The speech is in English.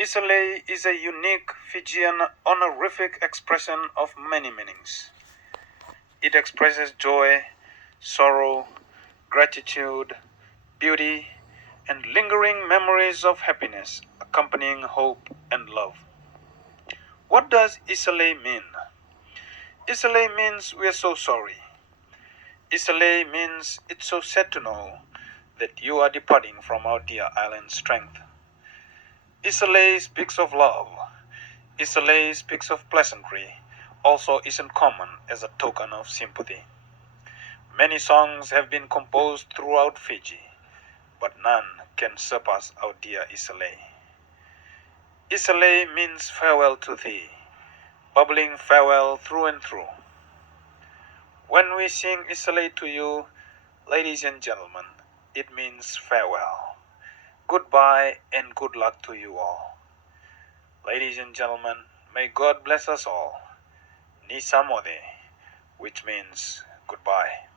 Isolé is a unique Fijian honorific expression of many meanings. It expresses joy, sorrow, gratitude, beauty, and lingering memories of happiness accompanying hope and love. What does Isolé mean? Isolé means we are so sorry. Isolé means it's so sad to know that you are departing from our dear island's strength. Isolé speaks of love. Isolé speaks of pleasantry, also isn't common as a token of sympathy. Many songs have been composed throughout Fiji, but none can surpass our dear Isolé. Isolé means farewell to thee, bubbling farewell through and through. When we sing Isolé to you, ladies and gentlemen, it means farewell. Goodbye and good luck to you all. Ladies and gentlemen, may God bless us all. Ni Samode, which means goodbye.